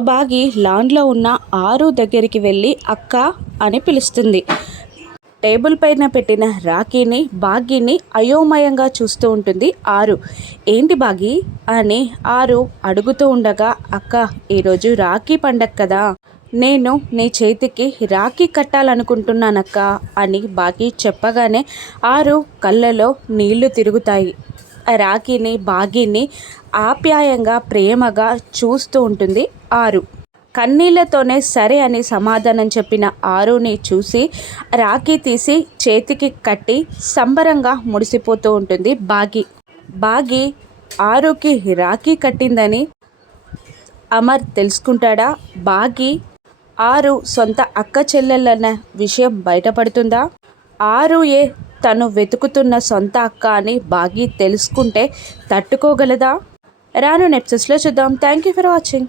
బాగి లాన్లో ఉన్న ఆరు దగ్గరికి వెళ్ళి అక్క అని పిలుస్తుంది. టేబుల్ పైన పెట్టిన రాఖీని బాగీని అయోమయంగా చూస్తూ ఉంటుంది ఆరు. ఏంటి బాగి? అని ఆరు అడుగుతూ ఉండగా అక్క ఈరోజు రాఖీ పండగ కదా. నేను నీ చేతికి రాఖీ కట్టాలనుకుంటున్నానక్క అని బాకీ చెప్పగానే ఆరు కళ్ళలో నీళ్ళు తిరుగుతాయి. రాఖీని బాగీని ఆప్యాయంగా ప్రేమగా చూస్తూ ఉంటుంది ఆరు. కన్నీళ్ళతోనే సరే అని సమాధానం చెప్పిన ఆరుని చూసి రాఖీ తీసి చేతికి కట్టి సంబరంగా ముడిసిపోతూ ఉంటుంది బాగి. బాగి ఆరుకి రాఖీ కట్టిందని అమర్ తెలుసుకుంటాడా? బాగి ఆరు సొంత అక్క చెల్లెలన్న విషయం బయటపడుతుందా? ఆరు ఏ తను వెతుకుతున్న సొంత అక్క అని బాగి తెలుసుకుంటే తట్టుకోగలదా? రాను నెప్సెస్లో చూద్దాం. Thank you for watching